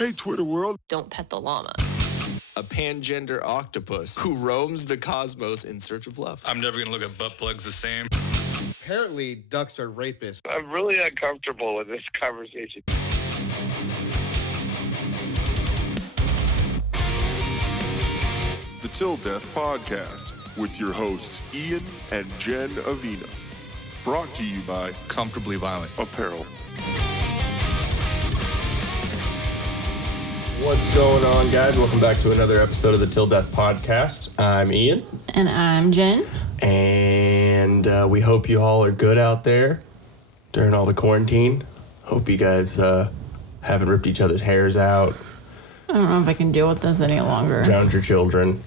Hey, Twitter world. Don't pet the llama. A pangender octopus who roams the cosmos in search of love. I'm never gonna look at butt plugs the same. Apparently, ducks are rapists. I'm really uncomfortable with this conversation. The Till Death Podcast with your hosts Ian and Jenn Avina. Brought to you by Comfortably Violent. Apparel. What's going on, guys? Welcome back to another episode of the Till Death Podcast. I'm Ian. And I'm Jen. And we hope you all are good out there during all the quarantine. Hope you guys haven't ripped each other's hairs out. I don't know if I can deal with this any longer. Drowned your children.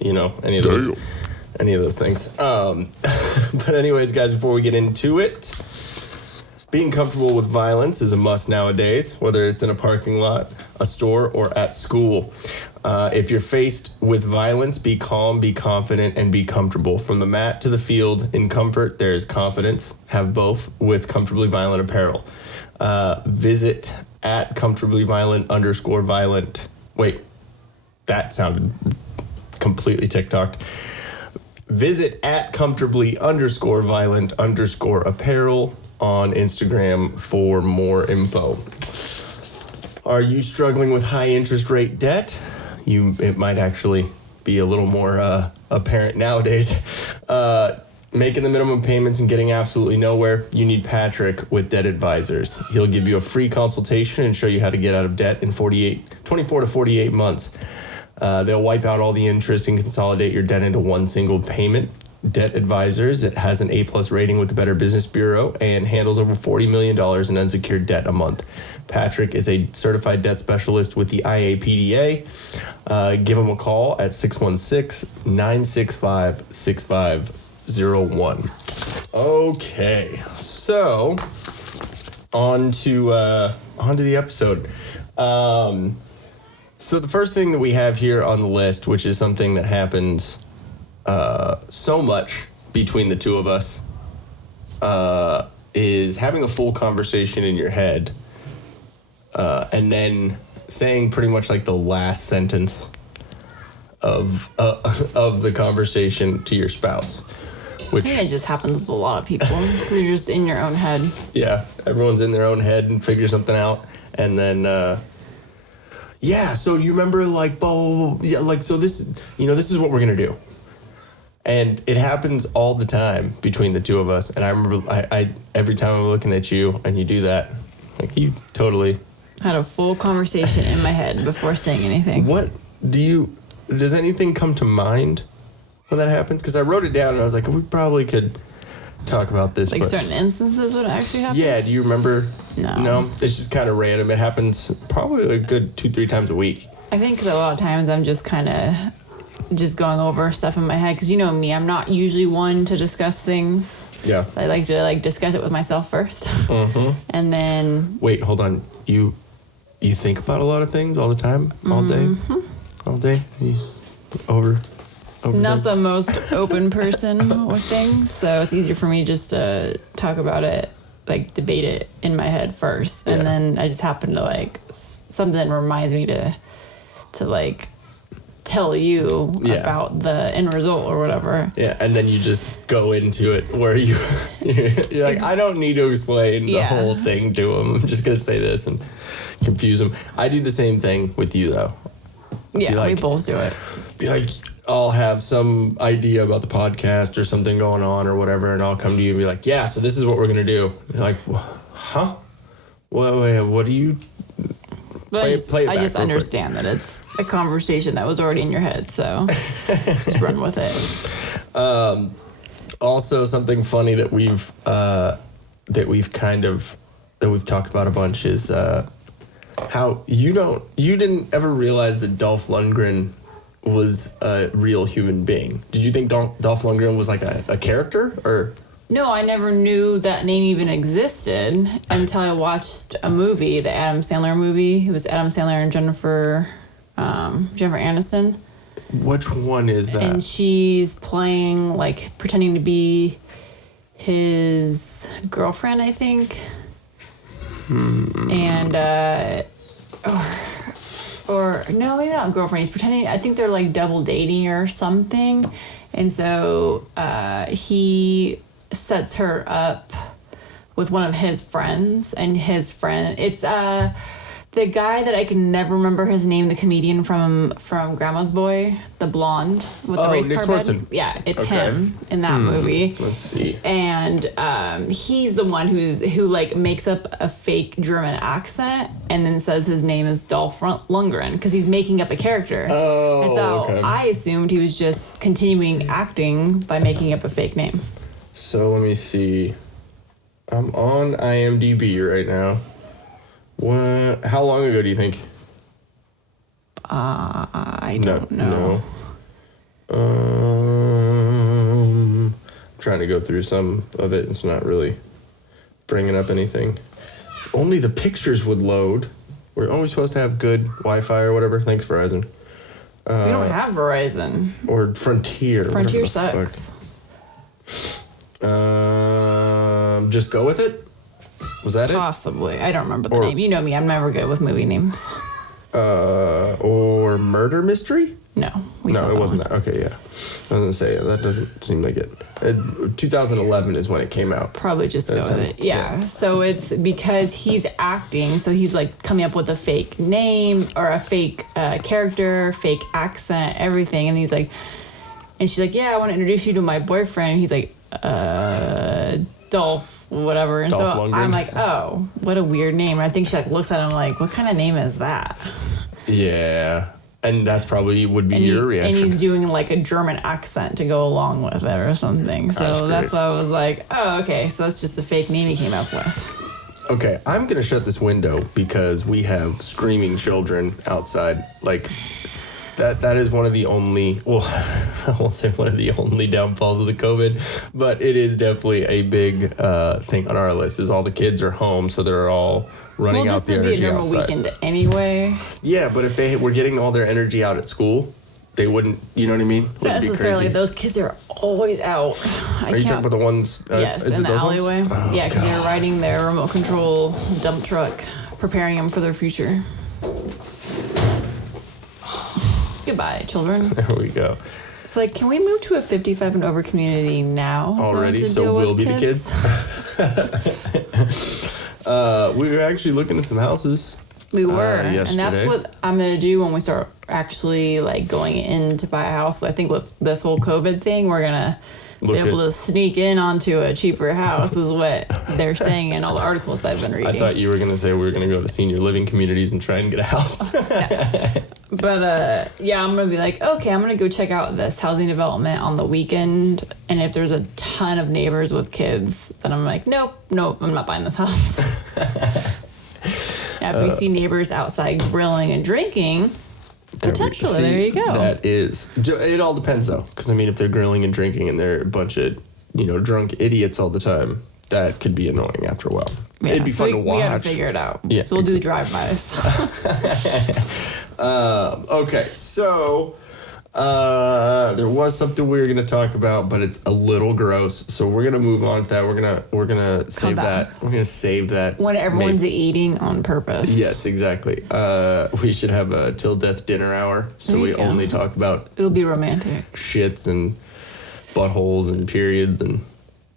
You know, any of those things. But anyways, guys, before we get into it, being comfortable with violence is a must nowadays, whether it's in a parking lot, a store, or at school. If you're faced with violence, be calm, be confident, and be comfortable. From the mat to the field, in comfort, there is confidence. Have both with Comfortably Violent Apparel. Visit at comfortablyviolent_violent. Wait, that sounded completely TikToked. Visit at comfortably_violent_apparel on Instagram for more info. Are you struggling with high interest rate debt? It might actually be a little more apparent nowadays. Making the minimum payments and getting absolutely nowhere, you need Patrick with Debt Advisors. He'll give you a free consultation and show you how to get out of debt in 24 to 48 months. They'll wipe out all the interest and consolidate your debt into one single payment. Debt Advisors, it has an A+ rating with the Better Business Bureau and handles over $40 million in unsecured debt a month. Patrick is a certified debt specialist with the IAPDA. Give him a call at 616-965-6501. Okay, so on to the episode. So the first thing that we have here on the list, which is something that happens so much between the two of us, is having a full conversation in your head and then saying pretty much like the last sentence of the conversation to your spouse. Which, I think it just happens with a lot of people. You're just in your own head. Yeah, everyone's in their own head and figure something out, and then yeah, so you remember like blah, blah, blah, yeah, like so this is what we're gonna do. And it happens all the time between the two of us. And I remember I every time I'm looking at you and you do that, like you totally had a full conversation in my head before saying anything. Does anything come to mind when that happens? Because I wrote it down and I was like, we probably could talk about this. Like certain instances would actually happen? Yeah, do you remember? No. It's just kind of random. It happens probably a good 2-3 times a week. I think a lot of times I'm just kind of just going over stuff in my head, because you know me, I'm not usually one to discuss things. Yeah. So I like to discuss it with myself first. Mm-hmm. And then... Wait, hold on. You think about a lot of things all the time? All day? All day? Over not the most open person with things, so it's easier for me just to talk about it, like debate it in my head first, and then I just happen to something that reminds me to tell you about the end result or whatever. Yeah, and then you just go into it where you're like, I don't need to explain the whole thing to him. I'm just gonna say this and confuse him. I do the same thing with you though. Yeah, we both do it. Be like, I'll have some idea about the podcast or something going on or whatever, and I'll come to you and be like, yeah, so this is what we're gonna do. You're like, huh? Wait, what do you... I just understand that it's a conversation that was already in your head, so just run with it. Also, something funny that we've talked about a bunch is how you didn't ever realize that Dolph Lundgren was a real human being. Did you think Dolph Lundgren was like a character, or? No, I never knew that name even existed until I watched a movie, the Adam Sandler movie. It was Adam Sandler and Jennifer Aniston. Which one is that? And she's playing, pretending to be his girlfriend, I think. And no, maybe not girlfriend. He's pretending. I think they're like double dating or something, and so he sets her up with one of his friends, and his friend. It's the guy that I can never remember his name, the comedian from Grandma's Boy, the blonde with the race Nick car Swartzen. bed. Yeah, it's him in that movie. Let's see. And he's the one who like makes up a fake German accent and then says his name is Dolph Lundgren because he's making up a character. Oh, and so okay. I assumed he was just continuing acting by making up a fake name. So let me see. I'm on IMDb right now. What? How long ago do you think? I don't know. I'm trying to go through some of it. It's not really bringing up anything. If only the pictures would load. We're always supposed to have good Wi-Fi or whatever. Thanks, Verizon. We don't have Verizon. Or Frontier. Frontier sucks. Just go with it? Was that it? Possibly. I don't remember the name. You know me. I'm never good with movie names. Or Murder Mystery? No. No, it wasn't that. Okay, yeah. I was going to say, that doesn't seem like it. 2011 is when it came out. Probably just go with it. Yeah. So it's because he's acting, so he's like coming up with a fake name or a fake character, fake accent, everything. And he's like, and she's like, yeah, I want to introduce you to my boyfriend. And he's like, Dolph, whatever. And Dolph so Lundgren. I'm like, oh, what a weird name. And I think she like looks at him like, what kind of name is that? Yeah. And that's probably would be your reaction. And he's doing like a German accent to go along with it or something. So that's why I was like, oh, okay. So that's just a fake name he came up with. Okay, I'm going to shut this window because we have screaming children outside. Like, that is one of the only, well, I won't say one of the only downfalls of the COVID, but it is definitely a big thing on our list is all the kids are home, so they're all running out the energy outside. Well, this would be a normal weekend anyway. Yeah, but if they were getting all their energy out at school, they wouldn't, you know what I mean? Not necessarily. Those kids are always out. Are you talking about the ones? Yes, in the alleyway. Oh, yeah, because they're riding their remote control dump truck, preparing them for their future. Goodbye, children. There we go. It's like, can we move to a 55 and over community now? Already? So we'll be the kids? We were actually looking at some houses. We were. Yesterday. And that's what I'm going to do when we start actually like going in to buy a house. I think with this whole COVID thing, we're going to be able to sneak in onto a cheaper house is what they're saying in all the articles I've been reading. I thought you were going to say we were going to go to senior living communities and try and get a house. Yeah. But yeah, I'm going to be like, okay, I'm going to go check out this housing development on the weekend. And if there's a ton of neighbors with kids, then I'm like, nope, I'm not buying this house. If we see neighbors outside grilling and drinking, potentially, there you go. That is. It all depends, though. Because, I mean, if they're grilling and drinking and they're a bunch of, drunk idiots all the time, that could be annoying after a while. Yeah, it'd be fun to watch. We got to figure it out. Yeah, so we'll do the drive-bys. Okay, so there was something we were going to talk about, but it's a little gross. So we're going to move on to that. We're gonna save that. We're going to save that. When everyone's eating on purpose. Yes, exactly. We should have a till death dinner hour. So we only talk about. It'll be romantic. Shits and buttholes and periods and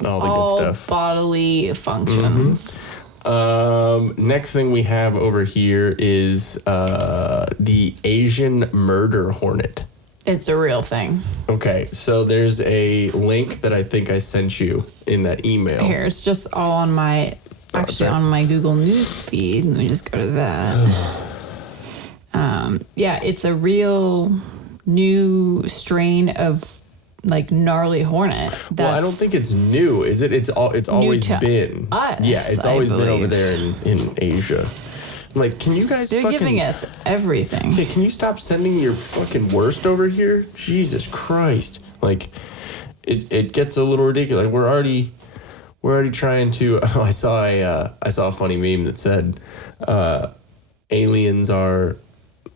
all the good stuff. Bodily functions. Next thing we have over here is the Asian Murder Hornet. It's a real thing. Okay, so there's a link that I think I sent you in that email. Here, it's just all on my, on my Google News feed. Let me just go to that. Yeah, it's a real new strain of like gnarly hornet. Well, I don't think it's new, is it? It's always been. Us, yeah, it's always been over there in Asia. Like, can you guys They're giving us everything. Okay, can you stop sending your fucking worst over here? Jesus Christ. Like, it gets a little ridiculous. We're already trying to I saw a funny meme that said aliens are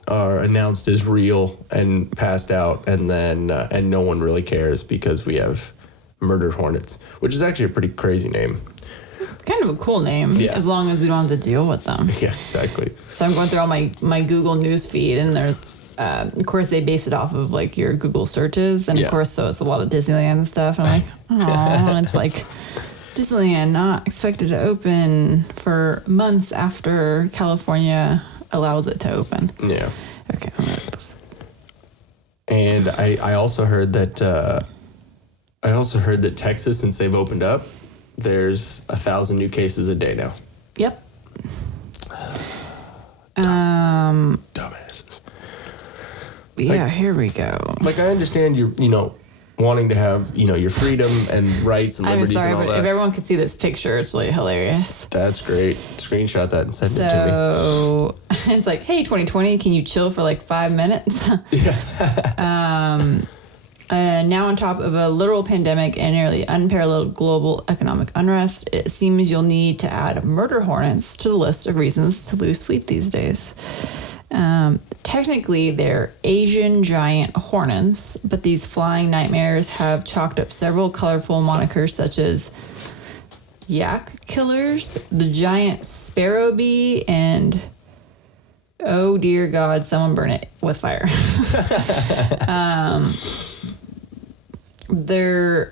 announced as real and passed out, and then and no one really cares because we have murder hornets, which is actually a pretty crazy name. Kind kind of a cool name, as long as we don't have to deal with them. Yeah, exactly. So I'm going through all my Google News feed, and there's, of course, they base it off of like your Google searches, and of course, so it's a lot of Disneyland and stuff. And I'm like, oh, and it's like Disneyland not expected to open for months after California allows it to open. Yeah. Okay. I'm gonna write this. And I also heard that Texas, since they've opened up, there's 1,000 new cases a day now. Yep. Dumbasses. Yeah, here we go. Like, I understand you wanting to have, your freedom and rights and I'm liberties sorry, and all but that. if everyone could see this picture, it's really hilarious. That's great. Screenshot that and send it to So it's like, hey, 2020, can you chill for like 5 minutes? Now on top of a literal pandemic and nearly unparalleled global economic unrest, it seems you'll need to add murder hornets to the list of reasons to lose sleep these days. Technically, they're Asian giant hornets, but these flying nightmares have chalked up several colorful monikers such as yak killers, the giant sparrow bee, and oh dear God, someone burn it with fire. Their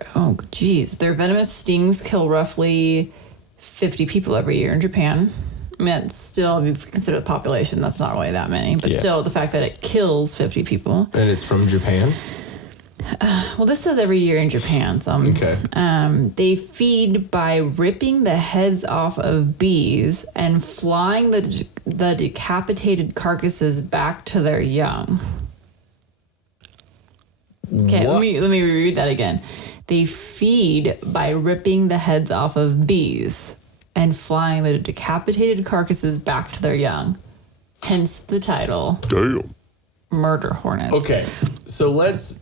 venomous stings kill roughly 50 people every year in Japan. I mean, that's still, if you consider the population, that's not really that many. But still, the fact that it kills 50 people. And it's from Japan? Well, this says every year in Japan. So Okay. They feed by ripping the heads off of bees and flying the decapitated carcasses back to their young. Okay, What? let me reread that again. They feed by ripping the heads off of bees and flying the decapitated carcasses back to their young. Hence the title, Damn. Murder Hornets. Okay. So let's...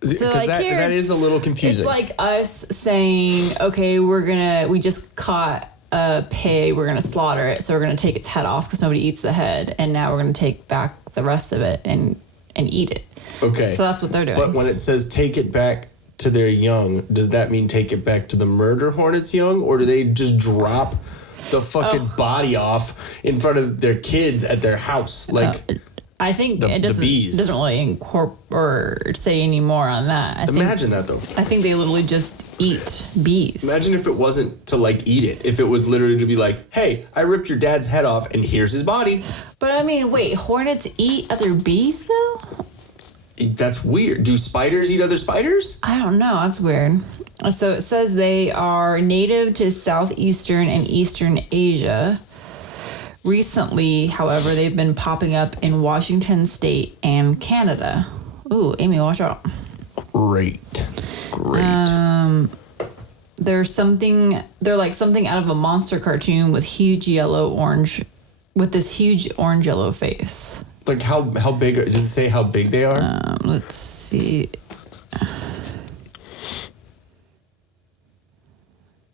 Because like that is a little confusing. It's like us saying, okay, we just caught a pig, we're going to slaughter it, so we're going to take its head off because nobody eats the head, and now we're going to take back the rest of it and eat it. Okay. So that's what they're doing. But when it says take it back to their young, does that mean take it back to the murder hornets young, or do they just drop the fucking body off in front of their kids at their house? Like, I think it the bees. doesn't really incorporate or say any more on that. Imagine that, though. I think they literally just eat bees. Imagine if it wasn't to, like, eat it. If it was literally to be like, hey, I ripped your dad's head off, and here's his body. But, I mean, wait, hornets eat other bees, though? That's weird. Do spiders eat other spiders? I don't know. That's weird. So it says they are native to southeastern and eastern Asia. Recently, however, they've been popping up in Washington State and Canada. Ooh, Amy, watch out. Great. They're like something out of a monster cartoon with this huge orange yellow face. Like, how big? Does it say how big they are? Let's see.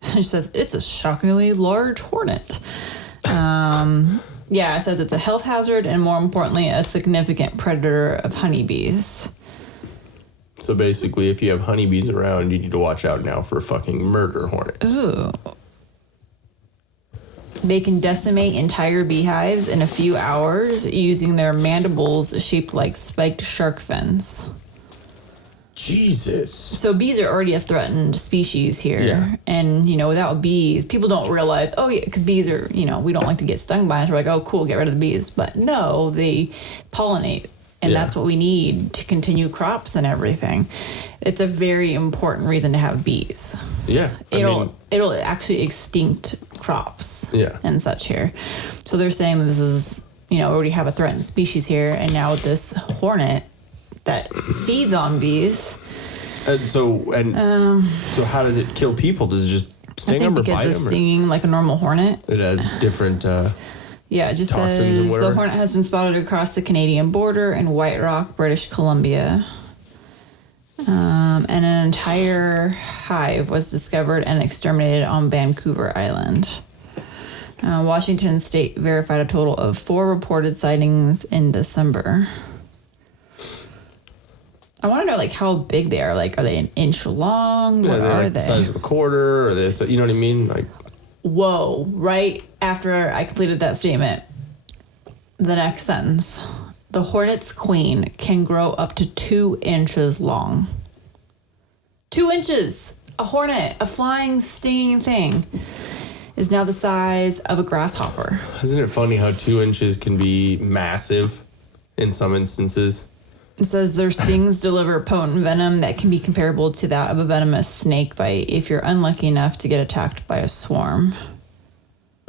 It says it's a shockingly large hornet. Yeah, it says it's a health hazard and, more importantly, a significant predator of honeybees. So basically, if you have honeybees around, you need to watch out now for fucking murder hornets. Ooh. They can decimate entire beehives in a few hours using their mandibles shaped like spiked shark fins. Jesus. So bees are already a threatened species here. Yeah. And, without bees, people don't realize, oh, yeah, because bees are, we don't like to get stung by them. So we're like, oh, cool, get rid of the bees. But no, they pollinate. And that's what we need to continue crops and everything. It's a very important reason to have bees. Yeah. It'll actually extinct crops and such here. So they're saying that this is, we already have a threatened species here. And now with this hornet that feeds on bees. So how does it kill people? Does it just sting them or bite them? Because it's stinging like a normal hornet. It has different yeah, it just toxins says and whatever. the hornet has been spotted across the Canadian border in White Rock, British Columbia. And an entire hive was discovered and exterminated on Vancouver Island. Washington State verified a total of 4 reported sightings in December. I want to know, how big they are. Are they an inch long? What are like they? the size of a quarter? Or this, you know what I mean? Like, whoa, right after I completed that statement. The next sentence. The hornet's queen can grow up to 2 inches long. 2 inches! A hornet, a flying, stinging thing, is now the size of a grasshopper. Isn't it funny how 2 inches can be massive in some instances? It says their stings deliver potent venom that can be comparable to that of a venomous snake bite if you're unlucky enough to get attacked by a swarm.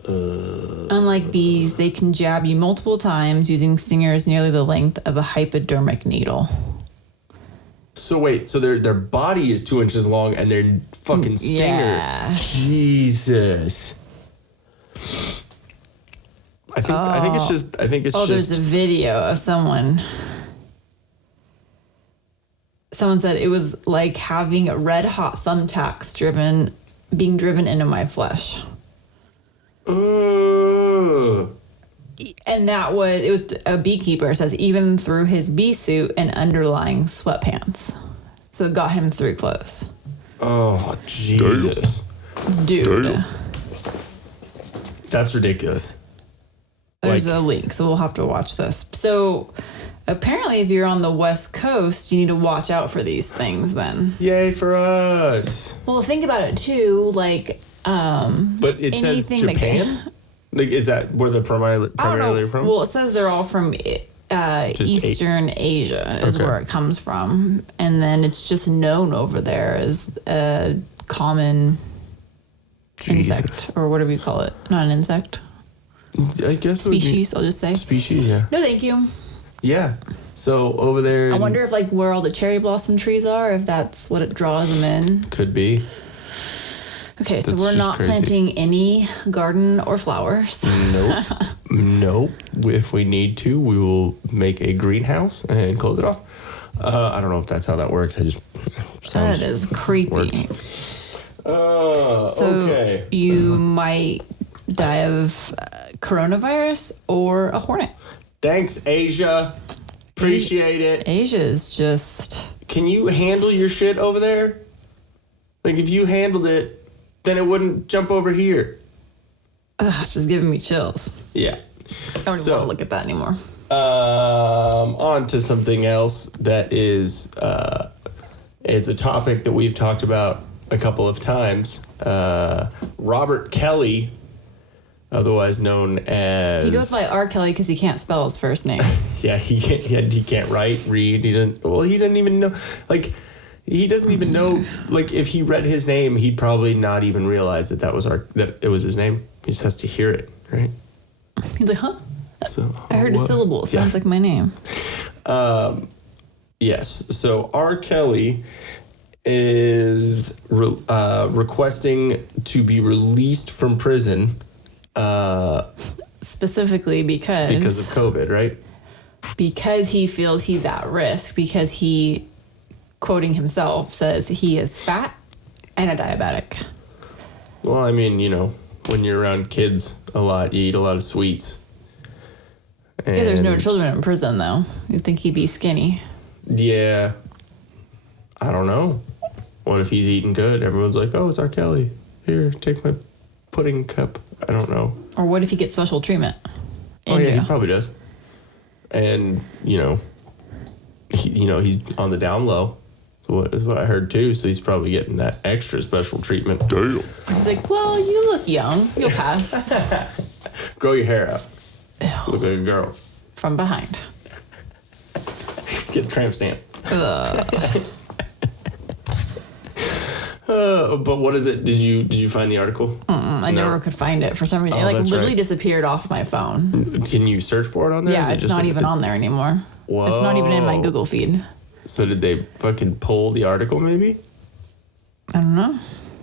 Unlike bees, they can jab you multiple times using stingers nearly the length of a hypodermic needle. So wait, so their body is 2 inches long and their fucking stinger. Yeah. Jesus. I think it's just. There's a video of someone. Someone said it was like having red hot thumbtacks being driven into my flesh. And it was a beekeeper, says, even through his bee suit and underlying sweatpants. So it got him through clothes. Oh, Jesus. Dude. Damn. That's ridiculous. There's a link, so we'll have to watch this. So apparently if you're on the West Coast, you need to watch out for these things then. Yay for us. Well, think about it too, like... but it says Japan? Like, is that where they're primarily from? Well, it says they're all from Eastern Asia is where it comes from. And then it's just known over there as a common insect, or whatever you call it. Not an insect. I guess Species, I'll just say. Species, yeah. No, thank you. Yeah. So over there... I wonder if, like, where all the cherry blossom trees are, if that's what it draws them in. Could be. Okay, so That's we're just not crazy. planting any garden or flowers. Nope. Nope. If we need to, we will make a greenhouse and close it off. I don't know if that's how that works. I just sounds That is creepy. works. So you might die of coronavirus or a hornet. Thanks, Asia. Appreciate it. Asia's just... Can you handle your shit over there? Like, if you handled it, then it wouldn't jump over here. It's just giving me chills. Yeah. I don't even want to look at that anymore. On to something else that is, it's a topic that we've talked about a couple of times. Robert Kelly, otherwise known as... He goes by R. Kelly because he can't spell his first name. Yeah, he can't write, read. He doesn't even know, like... He doesn't even know, like, if he read his name, he'd probably not even realize that it was his name. He just has to hear it, right? He's like, huh? So I heard a syllable. It sounds like my name. Yes. So R. Kelly is requesting to be released from prison. Specifically because of COVID, right? Because he feels he's at risk, because he... quoting himself, says he is fat and a diabetic. Well, I mean, when you're around kids a lot, you eat a lot of sweets. Yeah, there's no children in prison, though. You'd think he'd be skinny. Yeah. I don't know. What if he's eating good? Everyone's like, oh, it's R. Kelly. Here, take my pudding cup. I don't know. Or what if he gets special treatment? Oh, yeah, he probably does. And, he's on the down low. Is what I heard too. So he's probably getting that extra special treatment. Damn. He's like, well, you look young. You'll pass. Grow your hair out. Look like a girl. From behind. Get a tramp stamp. But what is it? Did you find the article? I never could find it for some reason. Oh, It that's literally right. disappeared off my phone. Can you search for it on there? Yeah, it's not even on there anymore. Whoa. It's not even in my Google feed. So did they fucking pull the article maybe? I don't know.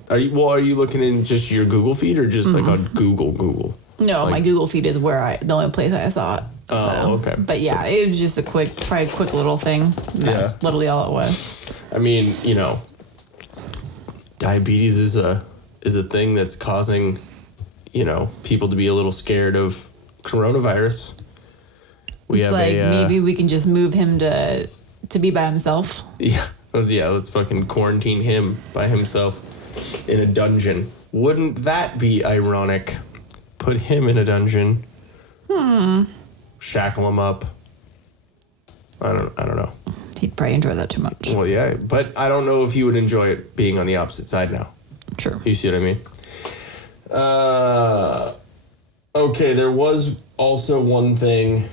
Are you looking in just your Google feed or just like on Google? No, my Google feed is the only place I saw it. Oh, okay. But yeah, it was just a quick little thing. That's literally all it was. I mean, diabetes is a thing that's causing, people to be a little scared of coronavirus. It's like maybe we can just move him to be by himself. Yeah, let's fucking quarantine him by himself. in a dungeon. Wouldn't that be ironic? Put him in a dungeon. Shackle him up. I don't know. He'd probably enjoy that too much. Well, yeah, but I don't know if he would enjoy it being on the opposite side now. True. You see what I mean? Okay, there was also one thing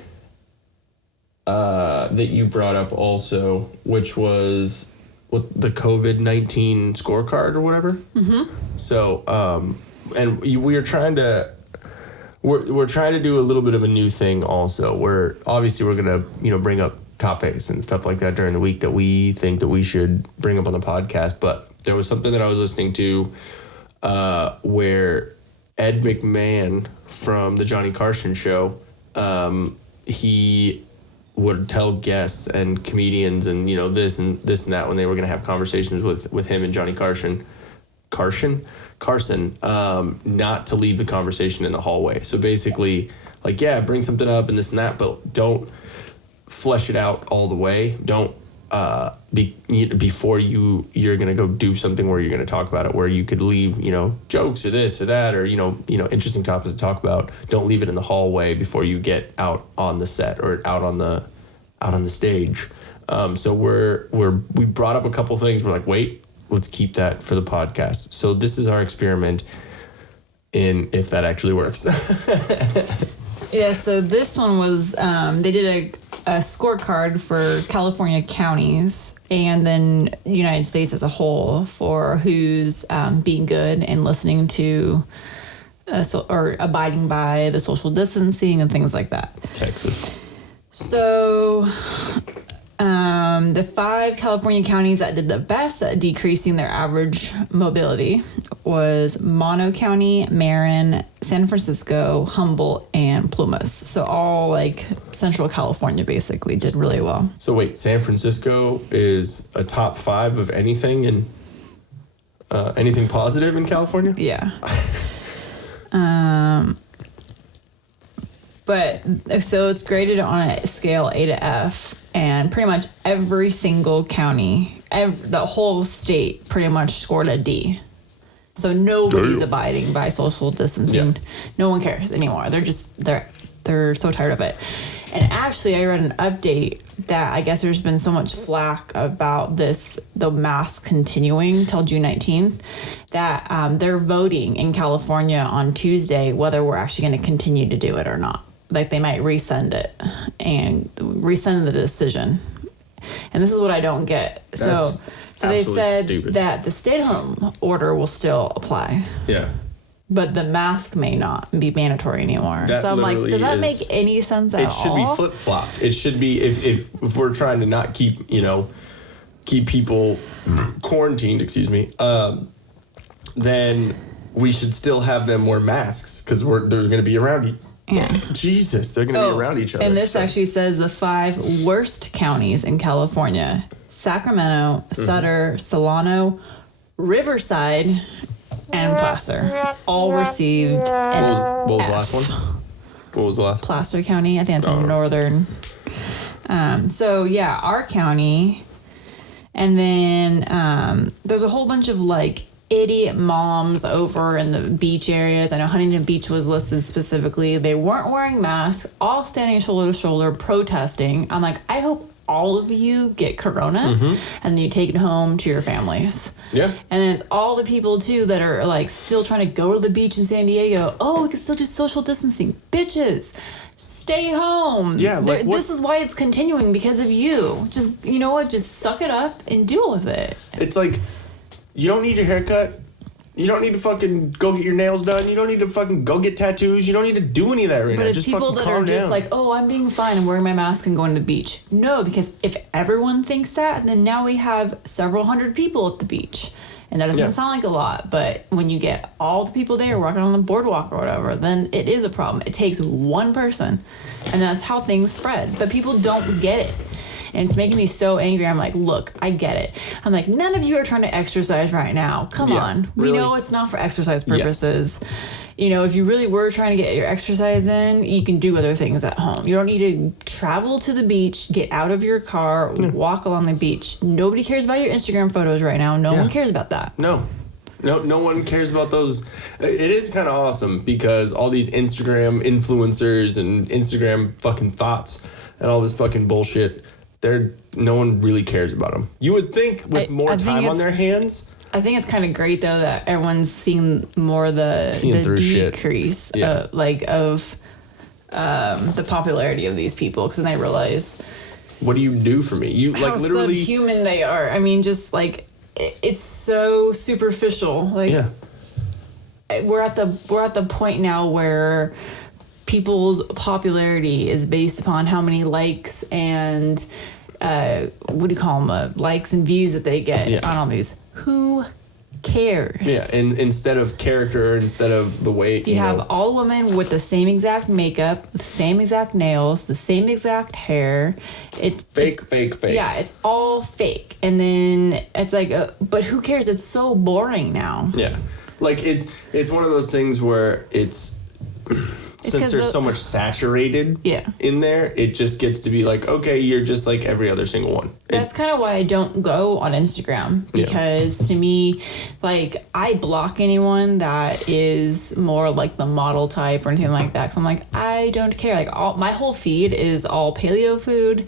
that you brought up also, which was with the COVID-19 scorecard or whatever. Mm-hmm. So, and we are trying to... We're trying to do a little bit of a new thing also, where obviously we're going to, bring up topics and stuff like that during the week that we think that we should bring up on the podcast. But there was something that I was listening to where Ed McMahon from the Johnny Carson show, he would tell guests and comedians and, this and that when they were going to have conversations with him and Johnny Carson, not to leave the conversation in the hallway. So basically, bring something up and this and that, but don't flesh it out all the way. Don't before you're gonna go do something where you're gonna talk about it, where you could leave jokes or this or that or interesting topics to talk about. Don't leave it in the hallway before you get out on the set or out on the stage. So we brought up a couple things. We're like, wait. Let's keep that for the podcast. So this is our experiment in if that actually works. Yeah, so this one was, they did a scorecard for California counties and then United States as a whole for who's being good and listening to or abiding by the social distancing and things like that. Texas. So... the 5 California counties that did the best at decreasing their average mobility was Mono County, Marin, San Francisco, Humboldt, and Plumas. So all Central California basically did really well. So wait, San Francisco is a top 5 of anything and anything positive in California? Yeah. But so it's graded on a scale A to F. And pretty much every single county, the whole state pretty much scored a D. So nobody's abiding by social distancing. Yeah. No one cares anymore. They're so tired of it. And actually, I read an update that I guess there's been so much flack about the mask continuing till June 19th, that they're voting in California on Tuesday whether we're actually going to continue to do it or not. They might resend it and resend the decision. And this is what I don't get. So they said stupid. That the stay-at-home order will still apply. Yeah. But the mask may not be mandatory anymore. So I'm like, does that make any sense at all? It should be flip-flopped. It should be, if we're trying to not keep people quarantined, then we should still have them wear masks because there's going to be around you. Yeah. Jesus, they're going to be around each other. And this actually says the 5 worst counties in California: Sacramento, Sutter, Solano, Riverside, and Placer. All received What was the last one? What was the last one? Placer County. I think it's in northern. So, yeah, our county. And then there's a whole bunch of, idiot moms over in the beach areas. I know Huntington Beach was listed specifically. They weren't wearing masks, all standing shoulder to shoulder, protesting. I'm like, I hope all of you get corona and you take it home to your families. Yeah. And then it's all the people, too, that are, still trying to go to the beach in San Diego. Oh, we can still do social distancing. Bitches, stay home. Yeah, this is why it's continuing, because of you. Just, you know what? Just suck it up and deal with it. It's you don't need your haircut. You don't need to fucking go get your nails done. You don't need to fucking go get tattoos. You don't need to do any of that right now. But it's people that are just I'm being fine. I'm wearing my mask and going to the beach. No, because if everyone thinks that, then now we have several hundred people at the beach. And that doesn't sound like a lot. But when you get all the people there walking on the boardwalk or whatever, then it is a problem. It takes one person. And that's how things spread. But people don't get it. And it's making me so angry. I'm like, look, I get it. I'm like, none of you are trying to exercise right now. Come on. Really? We know it's not for exercise purposes. Yes. If you really were trying to get your exercise in, you can do other things at home. You don't need to travel to the beach, get out of your car, walk along the beach. Nobody cares about your Instagram photos right now. No one cares about that. No. No one cares about those. It is kind of awesome because all these Instagram influencers and Instagram fucking thoughts and all this fucking bullshit, no one really cares about them. You would think with more time on their hands. I think it's kind of great though that everyone's seeing more the decrease of the popularity of these people, because then they realize what do you do for me? You how like literally subhuman they are. I mean, just like it's so superficial. Like we're at the point now where people's popularity is based upon how many likes and what do you call them? Likes and views that they get on all these. Who cares? Yeah, and instead of character, instead of the way you have all women with the same exact makeup, the same exact nails, the same exact hair. It's fake. Yeah, it's all fake. And then it's like, but who cares? It's so boring now. Yeah, like it's one of those things where since there's so much saturated in there, it just gets to be like, okay, you're just like every other single one. That's kind of why I don't go on Instagram, because to me, like, I block anyone that is more like the model type or anything like that, because I'm like, I don't care. Like, my whole feed is all paleo food.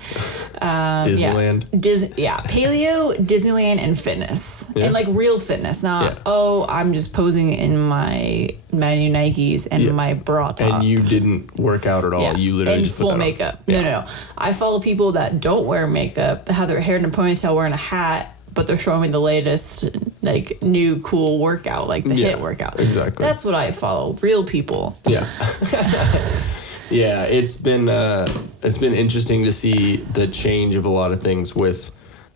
Disneyland. Paleo, Disneyland, and fitness. And like real fitness, not, I'm just posing in my new Nikes and my bra top. And you didn't work out at all. Yeah. You literally just full makeup. Yeah. No. I follow people that don't wear makeup, that have their hair in a ponytail, wearing a hat, but they're showing me the latest, like, new cool workout, like the HIIT workout. Exactly. That's what I follow. Real people. Yeah. Yeah, it's been interesting to see the change of a lot of things with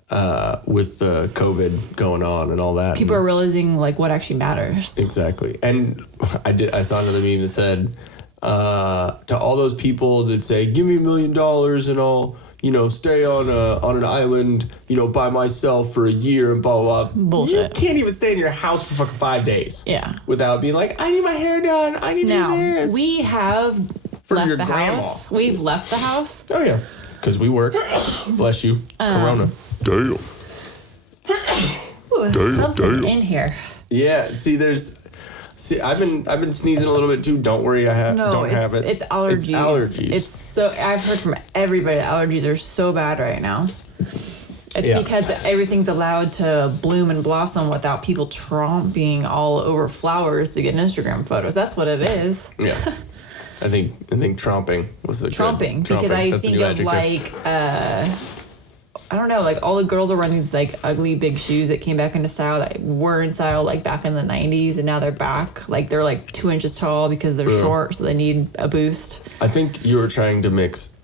the COVID going on and all that. People are realizing like what actually matters. Exactly. And I saw another meme that said, to all those people that say, give me $1 million and I'll, stay on an island, by myself for a year and blah, blah, blah. Bullshit. You can't even stay in your house for fucking 5 days. Yeah. Without being like, I need my hair done. I need to do this. We have left the house. We've left the house. Oh, yeah. Because we work. Bless you. Corona. Damn. Ooh, something in here. Yeah. I've been sneezing a little bit too. Don't worry, don't have it. It's allergies. I've heard from everybody that allergies are so bad right now. It's because everything's allowed to bloom and blossom without people tromping all over flowers to get Instagram photos. That's what it is. Yeah. I think tromping was the tromping because I think of adjective. Like I don't know, like all the girls are wearing these like ugly big shoes that came back into style that were in style like back in the 90s, and now they're back. Like they're like 2 inches tall because they're short, so they need a boost. I think you were trying to mix.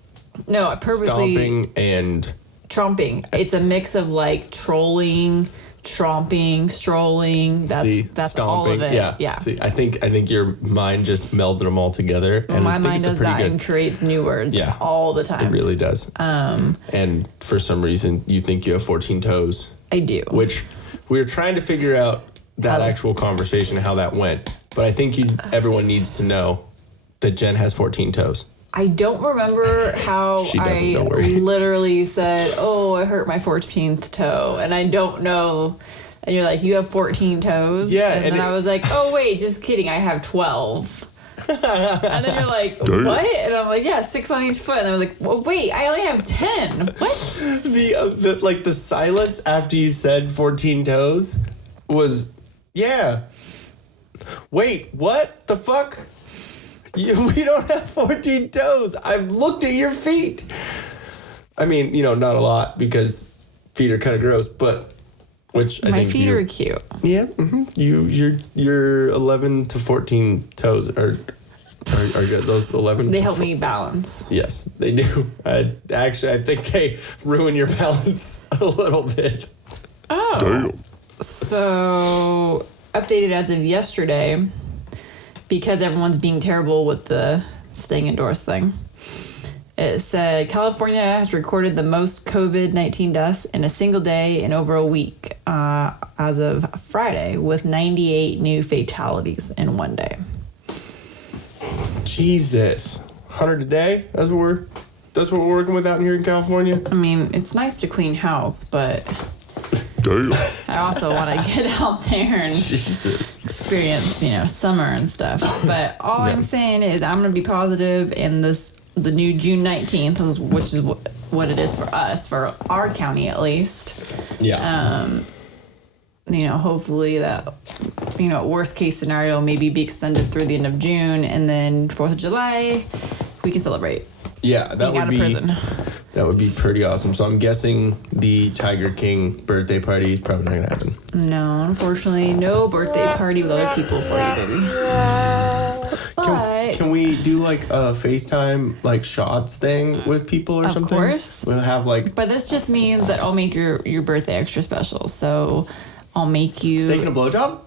No, I purposely stomping and tromping. It's a mix of like trolling, tromping, strolling. That's stomping, all of it. Yeah. See, I think your mind just melded them all together. And my mind does that and creates new words all the time. It really does. And for some reason, you think you have 14 toes. I do. Which we were trying to figure out that actual conversation, how that went. But I think everyone needs to know that Jen has 14 toes. I don't remember how I literally said, oh, I hurt my 14th toe. And I don't know. And you're like, you have 14 toes? Yeah. And then I was like, oh, wait, just kidding. I have 12. And then you're like, what? And I'm like, yeah, 6 on each foot. And I was like, well, wait, I only have 10. What? The silence after you said 14 toes was, yeah. Wait, what the fuck? We don't have 14 toes. I've looked at your feet. I mean, not a lot because feet are kind of gross, but which I think my feet are cute. Yeah, mm-hmm. Your 11 to 14 toes are good. Those 11. They help me balance. Yes, they do. I think they ruin your balance a little bit. Oh. Damn. So updated as of yesterday. Because everyone's being terrible with the staying indoors thing. It said California has recorded the most COVID-19 deaths in a single day in over a week as of Friday, with 98 new fatalities in one day. Jesus. 100 a day? That's what we're working with out here in California? I mean, it's nice to clean house, but Damn. I also want to get out there and Jesus. experience, summer and stuff. But all I'm saying is I'm going to be positive in the new June 19th, which is what it is for us, for our county at least. Yeah. Hopefully that, worst case scenario, maybe be extended through the end of June, and then 4th of July, we can celebrate. Yeah, that being would out be of prison. That would be pretty awesome. So I'm guessing the Tiger King birthday party is probably not gonna happen. No, unfortunately, no birthday party with other people for you, baby. But Can we do like a FaceTime like shots thing with people or something? Of course. We'll have like But this just means that I'll make your birthday extra special. So I'll make you steak and a blowjob?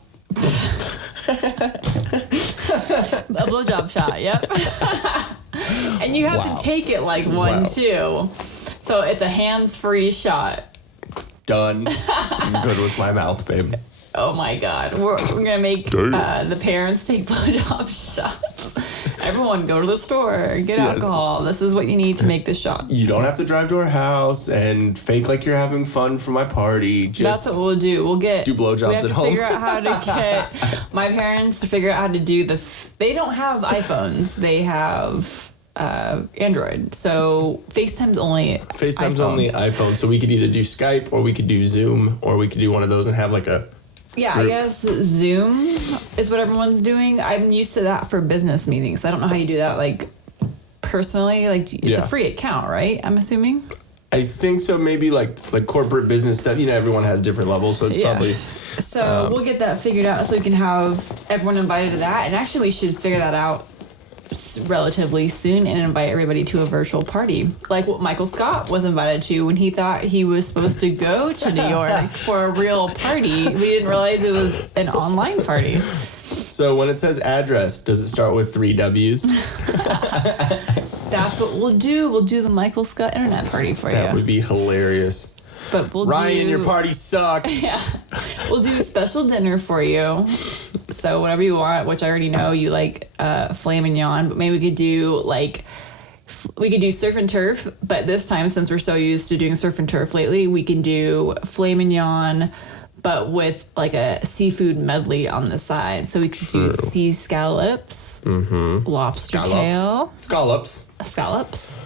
a blowjob shot. Yep. And you have Wow. to take it like one Wow. too. So it's a hands-free shot. Done. I'm good with my mouth, babe. Oh my God. We're gonna make the parents take blowjob shots. Everyone go to the store, get Yes. alcohol. This is what you need to make this shot. You don't have to drive to our house and fake like you're having fun for my party. That's Just what we'll do. We'll get do blowjobs we have at to home. figure out how to get my parents to figure out how to do they don't have iPhones. They have Android. So FaceTime's only FaceTime's iPhone. only iPhone, so we could either do Skype or we could do Zoom or we could do one of those and have like a Yeah, group. I guess Zoom is what everyone's doing. I'm used to that for business meetings. I don't know how you do that like personally. Like it's Yeah. a free account, right? I'm assuming. I think so. Maybe like corporate business stuff. Everyone has different levels, so it's probably So we'll get that figured out so we can have everyone invited to that. And actually, we should figure that out relatively soon and invite everybody to a virtual party, like what Michael Scott was invited to when he thought he was supposed to go to New York for a real party. We didn't realize it was an online party. So when it says address, does it start with 3 W's? That's what we'll do. We'll do the Michael Scott internet party for That you. would be hilarious. But we'll Ryan, do, your party sucks. Yeah, we'll do a special dinner for you. So whatever you want, which I already know you like filet mignon, but maybe we could do surf and turf. But this time, since we're so used to doing surf and turf lately, we can do filet mignon, but with like a seafood medley on the side. So we could do sea scallops, lobster tail, Scallops. scallops.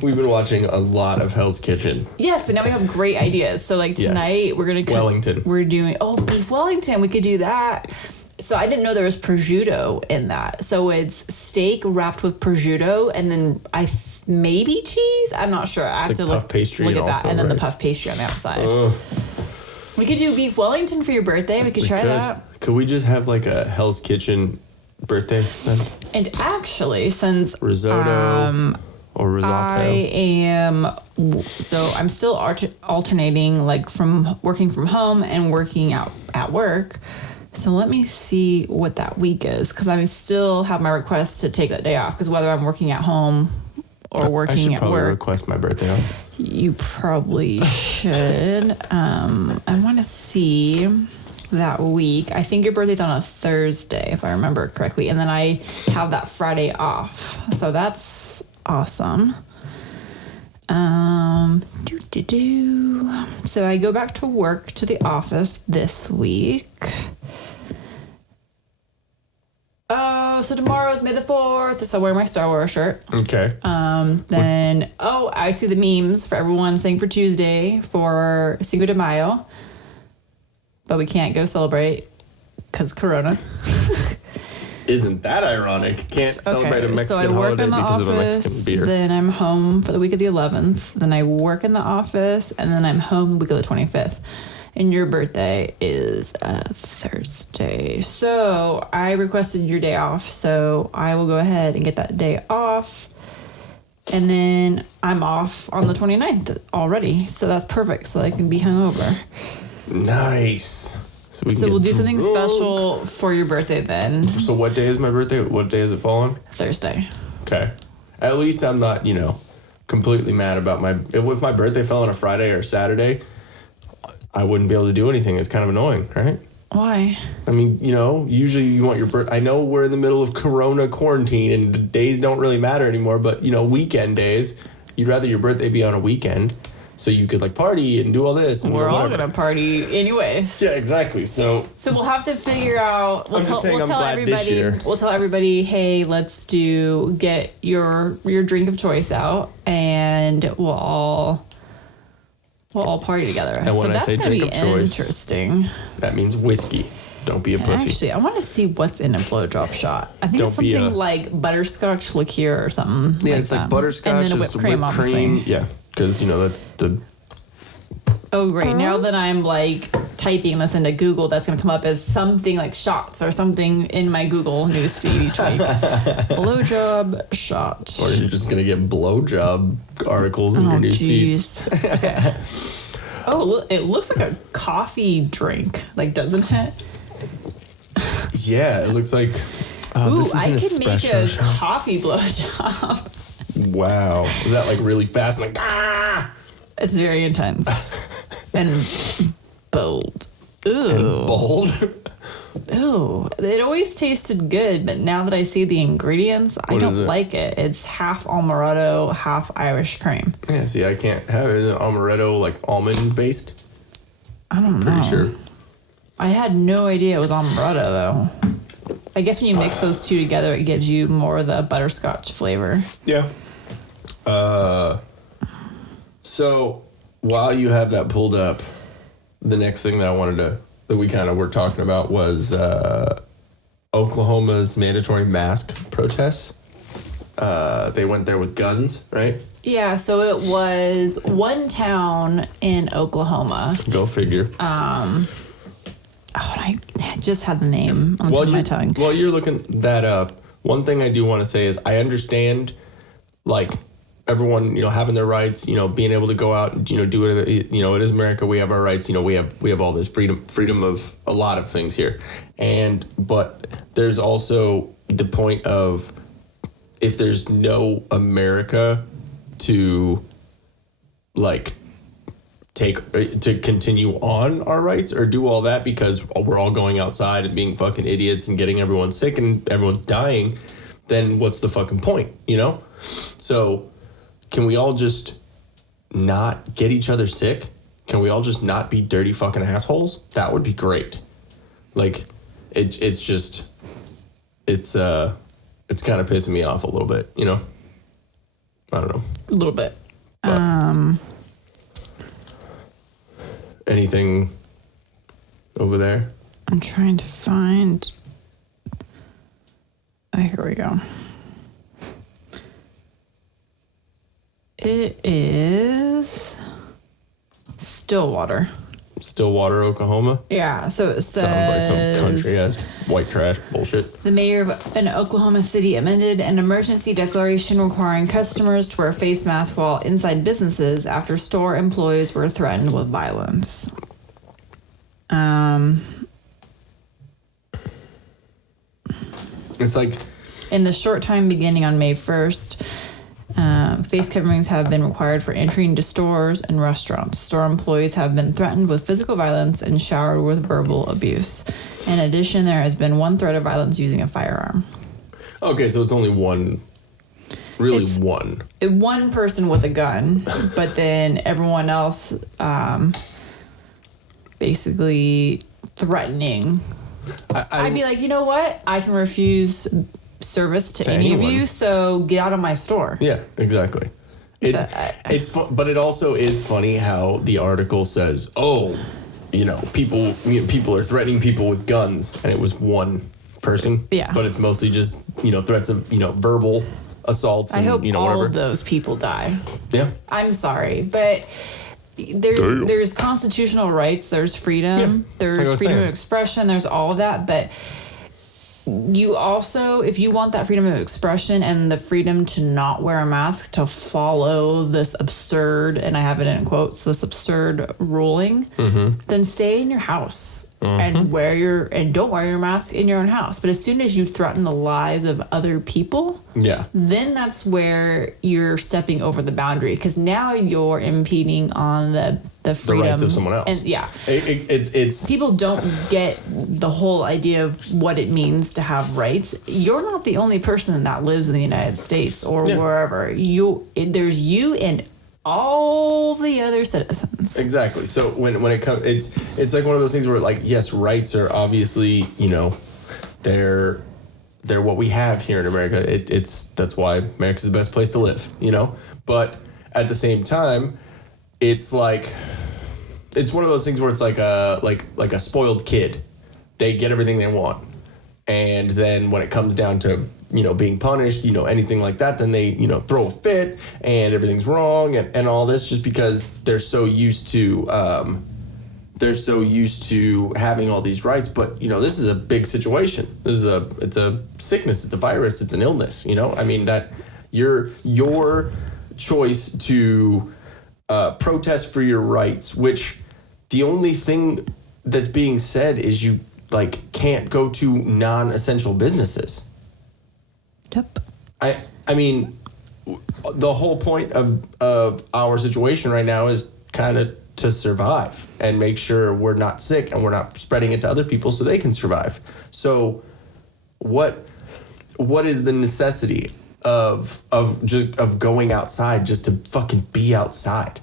We've been watching a lot of Hell's Kitchen. Yes, but now we have great ideas. So like Yes. tonight we're gonna cook, Wellington. We're doing beef Wellington. We could do that. So I didn't know there was prosciutto in that. So it's steak wrapped with prosciutto and then maybe cheese. I'm not sure. I have like to puff pastry look at also, that, and then the right? puff pastry on the outside. We could do beef Wellington for your birthday. We could try that. Could we just have like a Hell's Kitchen birthday then? And actually, since Risotto or risotto? I'm still alternating like from working from home and working out at work. So let me see what that week is, because I still have my request to take that day off, because whether I'm working at home or I working should at probably work, request my birthday off. you probably should. I want to see that week. I think your birthday's on a Thursday, if I remember correctly, and then I have that Friday off. So that's awesome. So I go back to work to the office this week. Oh, so tomorrow's May the 4th, so I wear my Star Wars shirt. Okay. Then, I see the memes for everyone saying for Tuesday for Cinco de Mayo. But we can't go celebrate because Corona. Isn't that ironic? Can't celebrate a Mexican so I work holiday in the because office, of a Mexican beer. then I'm home for the week of the 11th. Then I work in the office, and then I'm home the week of the 25th. And your birthday is Thursday. So I requested your day off, so I will go ahead and get that day off. And then I'm off on the 29th already, so that's perfect, so I can be hungover. Nice. So We'll do something special for your birthday then. So what day is my birthday? What day does it fall on? Thursday. Okay. At least I'm not, completely mad about if my birthday fell on a Friday or Saturday, I wouldn't be able to do anything. It's kind of annoying, right? Why? I mean, usually you want your birthday. I know we're in the middle of Corona quarantine and the days don't really matter anymore, but, weekend days, you'd rather your birthday be on a weekend. so you could like party and do all this. And We're all whatever. gonna party anyway. Yeah, exactly. So we'll have to figure out. I'm glad this year. We'll tell everybody, hey, let's get your drink of choice out, and we'll all party together. And when I that's say gonna drink be of choice, interesting. that means whiskey. Don't be a pussy. Actually, I want to see what's in a blowjob shot. I think it's something like butterscotch liqueur or something. Yeah, it's like butterscotch, and then a whipped cream, obviously. Yeah, because that's the. Oh, great! Now that I'm like typing this into Google, that's going to come up as something like shots or something in my Google newsfeed each week. Blowjob shot. Or you're just gonna get blowjob articles in your newsfeed. Okay. Oh, it looks like a coffee drink, like, doesn't it? Yeah, it looks like. Ooh, I could make a coffee blowjob. Wow, is that like really fast? Like It's very intense and bold. Ooh. And bold. Ooh, it always tasted good, but now that I see the ingredients, I don't like it. It's half amaretto, half Irish cream. Yeah, see, I can't have it. Is it amaretto, like almond based? I don't know. Pretty sure. I had no idea it was amaretto though. I guess when you mix those two together, it gives you more of the butterscotch flavor. Yeah. So while you have that pulled up, the next thing that we kind of were talking about was Oklahoma's mandatory mask protests. They went there with guns, right? Yeah, so it was one town in Oklahoma. Go figure. I just had the name on the tip of my tongue. While you're looking that up, one thing I do want to say is I understand, like, everyone, having their rights, being able to go out and, do it, it is America. We have our rights. We have all this freedom of a lot of things here. But there's also the point of if there's no America to, like, to continue on our rights or do all that because we're all going outside and being fucking idiots and getting everyone sick and everyone's dying, then what's the fucking point, So can we all just not get each other sick? Can we all just not be dirty fucking assholes? That would be great. Like, it's kind of pissing me off a little bit, I don't know. A little bit. Anything over there? I'm trying to find. Here we go. It is Stillwater. Stillwater, Oklahoma? Yeah, so it says... Sounds like some country-ass white trash bullshit. The mayor of an Oklahoma City amended an emergency declaration requiring customers to wear face masks while inside businesses after store employees were threatened with violence. It's like... In the short time beginning on May 1st, face coverings have been required for entry into stores and restaurants. Store employees have been threatened with physical violence and showered with verbal abuse. In addition, there has been one threat of violence using a firearm. Okay, so it's only one. Really, one. One person with a gun, but then everyone else basically threatening. I'd be like, you know what? I can refuse service to any anyone. of you, so get out of my store. Yeah, exactly. It's fun, but it also is funny how the article says, people are threatening people with guns, and it was one person. Yeah. But it's mostly just threats of verbal assaults. And, I hope all whatever. of those people die. Yeah. I'm sorry, but there's constitutional rights, there's freedom, there's freedom of expression, there's all of that, but you also, if you want that freedom of expression and the freedom to not wear a mask, to follow this absurd, and I have it in quotes, this absurd ruling, then stay in your house and don't wear your mask in your own house. But as soon as you threaten the lives of other people, then that's where you're stepping over the boundary, because now you're impeding on the freedom, the rights of someone else. And it's people don't get the whole idea of what it means to have rights. You're not the only person that lives in the United States or wherever. There's you and all the other citizens. Exactly. So when it comes, it's like one of those things where, like, yes, rights are obviously, you know, they're what we have here in America. That's why America's the best place to live, you know. But at the same time, it's like, it's one of those things where it's like a spoiled kid. They get everything they want, and then when it comes down to, you know, being punished, you know, anything like that, then they, you know, throw a fit and everything's wrong and all this, just because they're so used to having all these rights. But, you know, this is a big situation. It's a sickness, it's a virus, it's an illness, you know. I mean, that your choice to protest for your rights, which the only thing that's being said is you, like, can't go to non-essential businesses. Yep. I mean, the whole point of our situation right now is kind of to survive and make sure we're not sick and we're not spreading it to other people so they can survive. So what is the necessity of going outside just to fucking be outside?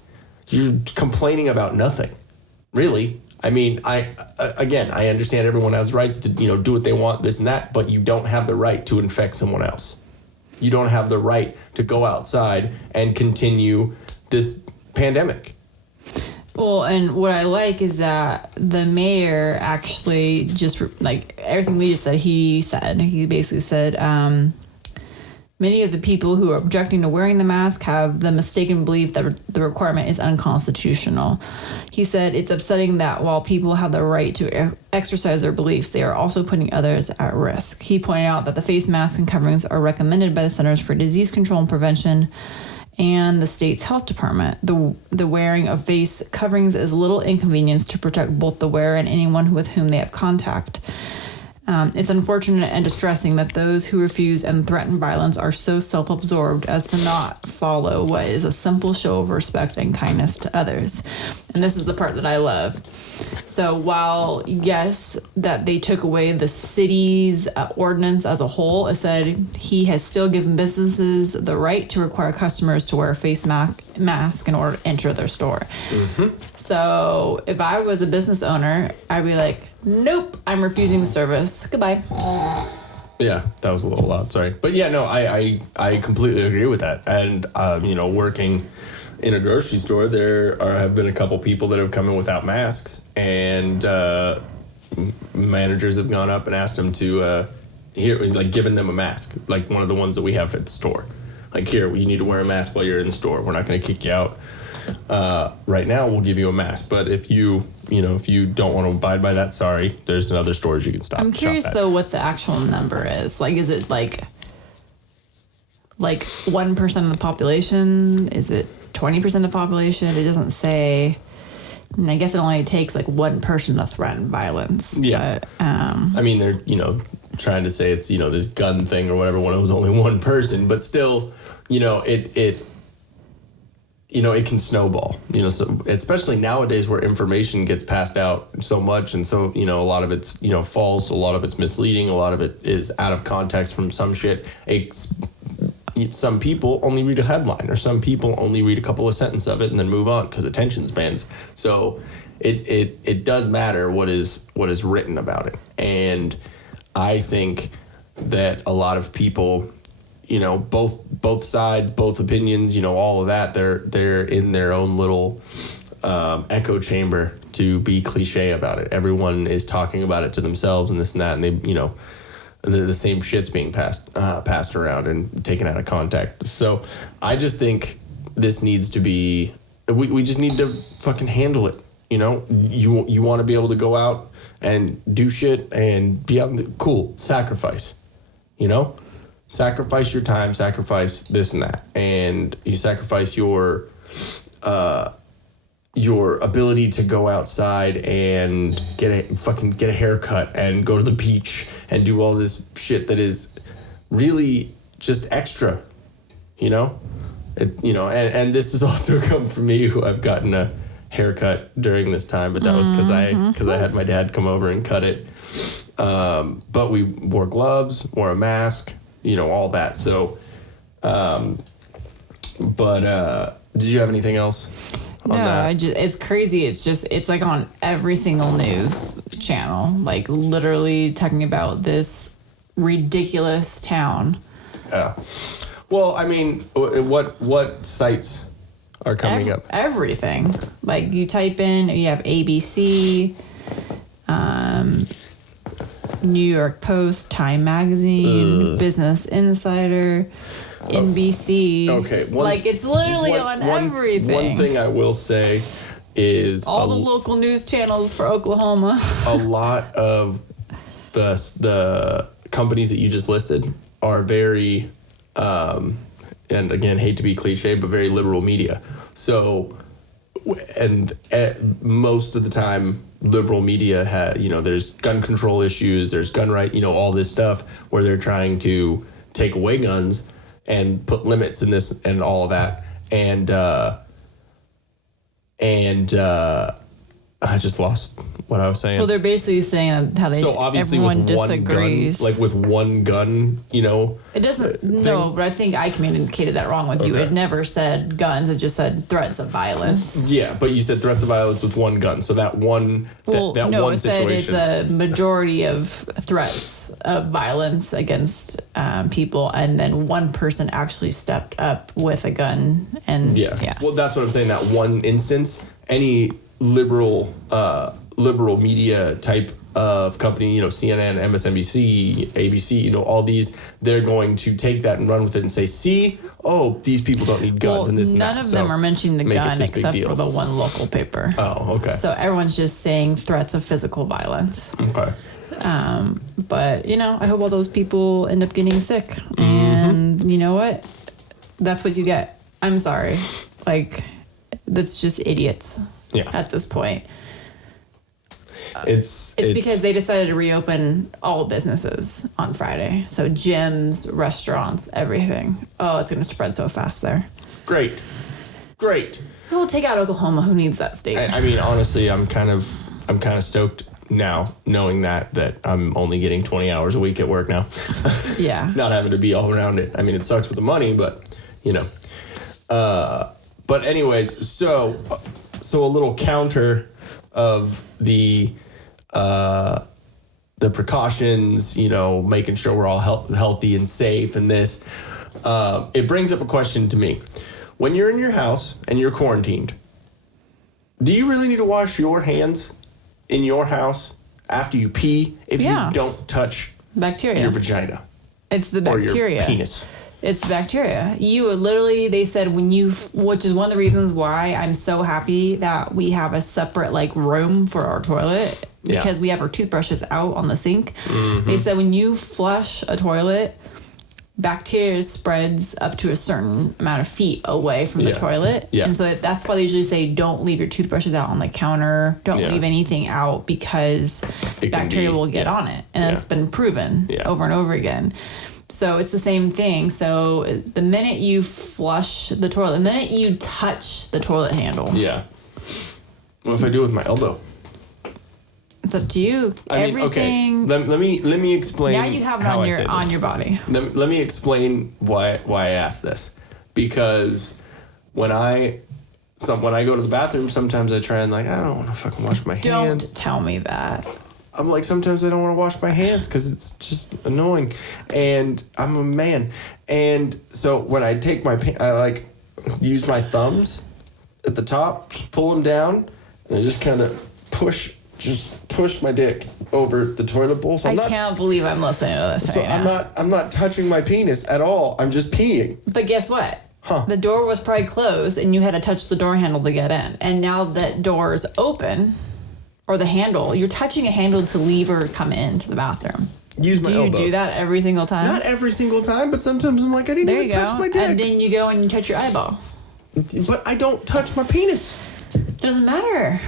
You're complaining about nothing, really. I mean, I understand everyone has rights to, you know, do what they want, this and that, but you don't have the right to infect someone else. You don't have the right to go outside and continue this pandemic. Well, and what I like is that the mayor actually just, like, everything we just said, he basically said, many of the people who are objecting to wearing the mask have the mistaken belief that the requirement is unconstitutional. He said it's upsetting that while people have the right to exercise their beliefs, they are also putting others at risk. He pointed out that the face masks and coverings are recommended by the Centers for Disease Control and Prevention and the state's health department. The wearing of face coverings is little inconvenience to protect both the wearer and anyone with whom they have contact. It's unfortunate and distressing that those who refuse and threaten violence are so self-absorbed as to not follow what is a simple show of respect and kindness to others. And this is the part that I love. So while, yes, that they took away the city's ordinance as a whole, it said he has still given businesses the right to require customers to wear a face mask in order to enter their store. Mm-hmm. So if I was a business owner, I'd be like, nope, I'm refusing the service. Goodbye. Yeah, that was a little loud. Sorry. But yeah, no, I completely agree with that. And, you know, working in a grocery store, have been a couple people that have come in without masks, and managers have gone up and asked them to, given them a mask, like one of the ones that we have at the store. Like, here, you need to wear a mask while you're in the store. We're not going to kick you out. Right now, we'll give you a mask. But if you don't want to abide by that, sorry, there's other stores you can stop. I'm curious, though, what the actual number is. Like, is it like 1% of the population? Is it 20% of the population? It doesn't say. And I guess it only takes like one person to threaten violence. Yeah. But, I mean, they're, trying to say it's, this gun thing or whatever when it was only one person, but still, it can snowball, so especially nowadays where information gets passed out so much. And so, a lot of it's, false, a lot of it's misleading, a lot of it is out of context from some shit. Some people only read a headline, or some people only read a couple of sentences of it and then move on because attention spans. So it does matter what is written about it. And I think that a lot of people, both sides, both opinions, all of that, they're in their own little echo chamber to be cliche about it. Everyone is talking about it to themselves and this and that, and they, the same shit's being passed around and taken out of context. So I just think this needs to be, we just need to fucking handle it. You want to be able to go out and do shit and be out in the, cool, sacrifice, sacrifice your time, sacrifice this and that. And you sacrifice your ability to go outside and get a haircut and go to the beach and do all this shit that is really just extra, and this has also come from me, who I've gotten a haircut during this time, but that was because I had my dad come over and cut it. But we wore gloves, wore a mask, all that. So, Did you have anything else on that? It's crazy. It's like on every single news channel, like literally talking about this ridiculous town. Yeah. Well, I mean, what sites are coming up? Everything. Like you type in, you have ABC, New York Post, Time Magazine, Business Insider, NBC. Okay. It's literally on everything. One thing I will say is all the local news channels for Oklahoma. A lot of the companies that you just listed are very, and again, hate to be cliche, but very liberal media. So, and most of the time, liberal media there's gun control issues, there's gun right, all this stuff where they're trying to take away guns and put limits in this and all of that. And I just lost what I was saying. Well, they're basically saying how so obviously everyone with disagrees. one gun, with one gun, It doesn't. No, but I think I communicated that wrong with you. Okay. It never said guns. It just said threats of violence. Yeah, but you said threats of violence with one gun. So that one, that one it situation. said it's a majority of threats of violence against people, and then one person actually stepped up with a gun. And yeah. Well, that's what I'm saying. That one instance, any liberal media type of company, CNN, MSNBC, ABC, all these, they're going to take that and run with it and say, see, these people don't need guns and this and that. None of them are mentioning the gun except for the one local paper. Oh, okay. So everyone's just saying threats of physical violence. Okay. But, I hope all those people end up getting sick. Mm-hmm. And you know what? That's what you get. I'm sorry. That's just idiots. Yeah. At this point. It's because they decided to reopen all businesses on Friday. So gyms, restaurants, everything. Oh, it's going to spread so fast there. Great. We'll take out Oklahoma. Who needs that state? I mean, honestly, I'm kind of stoked now knowing that I'm only getting 20 hours a week at work now. Yeah. Not having to be all around it. I mean, it sucks with the money, but but anyways, so a little counter of the precautions, making sure we're all healthy and safe and this, it brings up a question to me. When you're in your house and you're quarantined, do you really need to wash your hands in your house after you pee if you don't touch bacteria, your vagina? It's the bacteria. Or your penis. It's the bacteria. They said which is one of the reasons why I'm so happy that we have a separate room for our toilet because we have our toothbrushes out on the sink. Mm-hmm. They said when you flush a toilet, bacteria spreads up to a certain amount of feet away from the toilet. Yeah. And so that's why they usually say don't leave your toothbrushes out on the counter. Don't leave anything out because bacteria will get on it. And that's been proven over and over again. So it's the same thing. So the minute you flush the toilet, the minute you touch the toilet handle. Yeah. What if I do it with my elbow? It's up to you. Everything. Okay. Let me explain. Now you have it on your body. Let me explain why I asked this. Because when I go to the bathroom, sometimes I try and I don't want to fucking wash my hands. Don't tell me that. I'm sometimes I don't want to wash my hands because it's just annoying, and I'm a man, and so when I take I use my thumbs at the top, just pull them down, and I just kind of push my dick over the toilet bowl. So I can't believe I'm listening to this. So right now. I'm not touching my penis at all. I'm just peeing. But guess what? Huh. The door was probably closed, and you had to touch the door handle to get in, and now that door is open. Or the handle. You're touching a handle to leave or come into the bathroom. Use my elbows. Do you do that every single time? Not every single time, but sometimes I'm I didn't even touch my dick. And then you go and you touch your eyeball. But I don't touch my penis. Doesn't matter.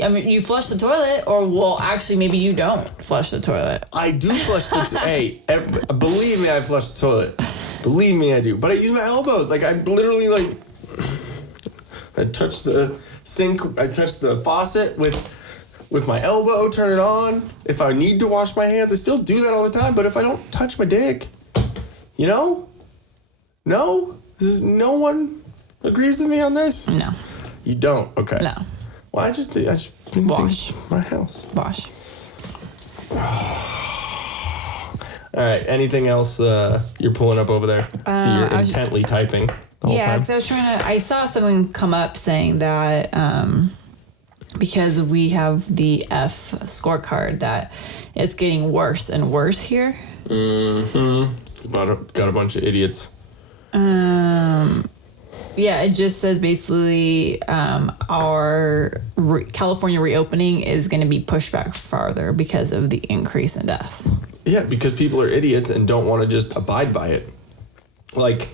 I mean, you flush the toilet, or actually, maybe you don't flush the toilet. I do flush the toilet. Hey, believe me, I flush the toilet. Believe me, I do. But I use my elbows. I literally I touch the sink. I touch the faucet with my elbow, turn it on. If I need to wash my hands, I still do that all the time. But if I don't touch my dick, no one agrees with me on this? No. You don't? Okay. No. Well, I just didn't Wash. think my house. Wash. All right. Anything else you're pulling up over there? See, you're intently typing the whole time. because I saw something come up saying that because we have the F scorecard that it's getting worse and worse here. Mm-hmm. It's got a bunch of idiots. Yeah, it just says basically our California reopening is going to be pushed back farther because of the increase in deaths. Yeah, because people are idiots and don't want to just abide by it. Like,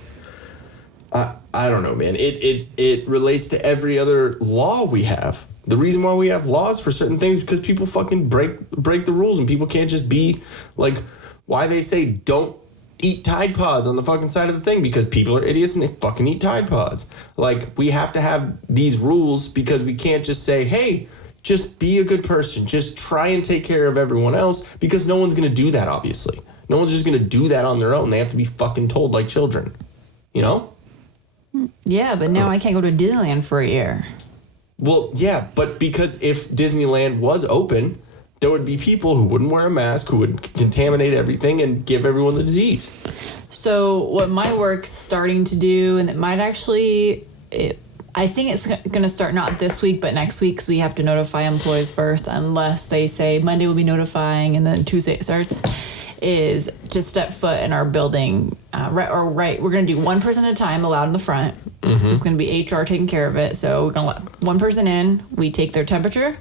I don't know, man. It relates to every other law we have. The reason why we have laws for certain things is because people fucking break the rules, and people can't just be like, why they say don't eat Tide Pods on the fucking side of the thing, because people are idiots and they fucking eat Tide Pods. Like, we have to have these rules because we can't just say, hey, just be a good person. Just try and take care of everyone else, because no one's going to do that, obviously. No one's just going to do that on their own. They have to be fucking told like children, you know? Yeah, but now I can't go to Disneyland for a year. Well, yeah, but because if Disneyland was open, there would be people who wouldn't wear a mask, who would contaminate everything and give everyone the disease. So what my work's starting to do, and it might actually, I think it's going to start not this week, but next week, because we have to notify employees first, unless they say Monday we'll be notifying and then Tuesday it starts, is to step foot in our building. We're going to do one person at a time allowed in the front. Mm-hmm. It's going to be HR taking care of it. So we're going to let one person in, we take their temperature,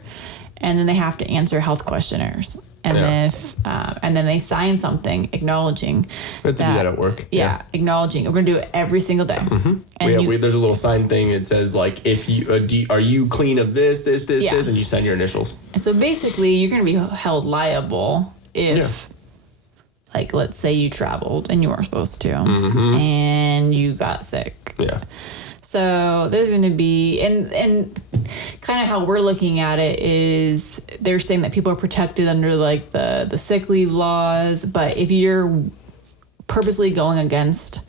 and then they have to answer health questionnaires. And then they sign something acknowledging. We have to do that at work. Yeah, acknowledging. We're going to do it every single day. Mm-hmm. And there's a little sign thing. It says, like, if you are you clean of this, and you sign your initials. And so basically, you're going to be held liable if, like, let's say you traveled and you weren't supposed to, and you got sick. Yeah. So there's going to be, and kind of how we're looking at it is they're saying that people are protected under like the sick leave laws, but if you're purposely going against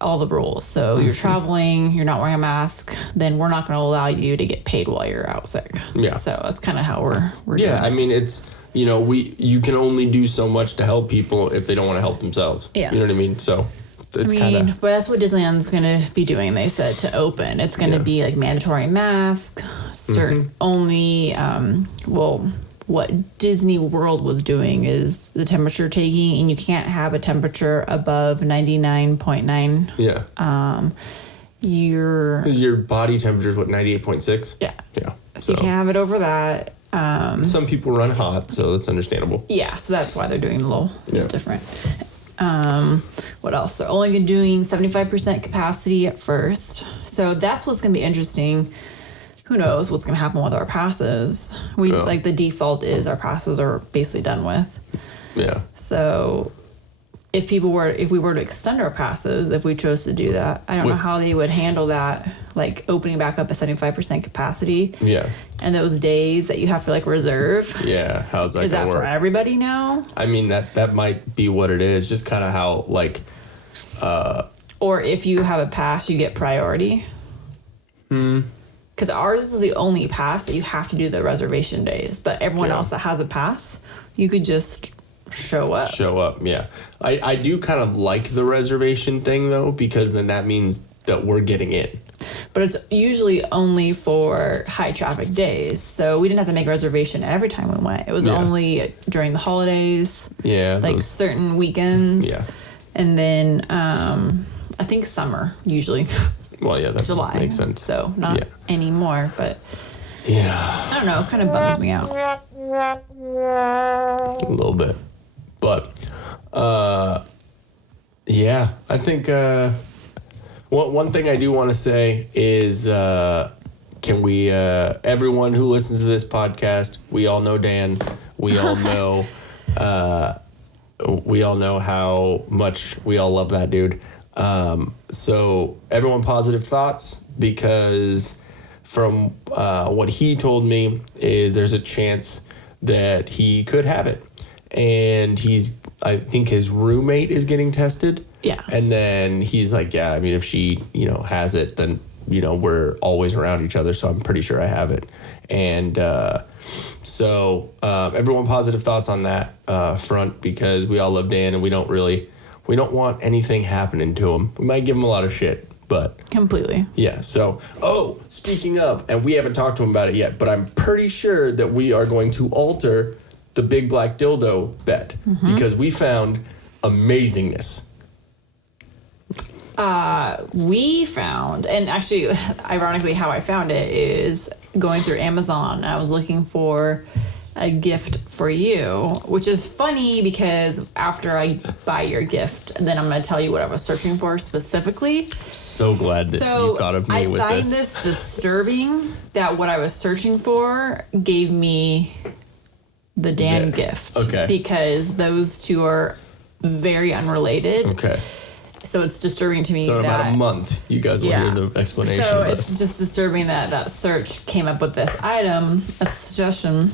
all the rules, so you're traveling, you're not wearing a mask, then we're not going to allow you to get paid while you're out sick. Yeah. So that's kind of how we're doing. I mean, it's, you can only do so much to help people if they don't want to help themselves. Yeah. You know what I mean? So it's but that's what Disneyland's going to be doing. They said to open, it's going to be like mandatory mask, certain only. What Disney World was doing is the temperature taking, and you can't have a temperature above 99.9. Yeah. Because your body temperature is what, 98.6? Yeah. Yeah. So you can't have it over that. Some people run hot, so that's understandable. Yeah, so that's why they're doing a little different. What else? They're only doing 75% capacity at first. So that's what's going to be interesting. Who knows what's going to happen with our passes? Like the default is our passes are basically done with. Yeah. So if we were to extend our passes, if we chose to do that, I don't know how they would handle that, like opening back up at 75% capacity. Yeah. And those days that you have to like reserve. Yeah. How's that Is that work? for everybody now? I mean, that might be what it is. Just kind of how like. Or if you have a pass, you get priority. Because ours is the only pass that you have to do the reservation days. But everyone else that has a pass, you could just show up. Yeah. I do kind of like the reservation thing, though, because then that means that we're getting in. But it's usually only for high traffic days. So we didn't have to make a reservation every time we went. It was only during the holidays. Yeah. Like certain weekends. Yeah. And then I think summer, usually. Well, yeah, that July makes sense. So not anymore, but I don't know, it kind of bums me out. A little bit. But I think one thing I do want to say is can we everyone who listens to this podcast, we all know Dan, we all know how much we all love that dude. So everyone positive thoughts, because from what he told me is there's a chance that he could have it. And I think his roommate is getting tested. Yeah. And then he's like, yeah, I mean, if she, has it, then, we're always around each other. So I'm pretty sure I have it. And so everyone positive thoughts on that front, because we all love Dan and we don't want anything happening to him. We might give him a lot of shit, but completely. Yeah. So, speaking of, and we haven't talked to him about it yet, but I'm pretty sure that we are going to alter the big black dildo bet because we found amazingness. We found, and actually, ironically, how I found it is going through Amazon. I was looking for a gift for you, which is funny because after I buy your gift, then I'm going to tell you what I was searching for specifically. So glad that you thought of me with this. I find this disturbing that what I was searching for gave me the Dan gift. Okay. Because those two are very unrelated. Okay. So it's disturbing to me so in about a month, you guys will hear the explanation. So it's just disturbing that search came up with this item, a suggestion.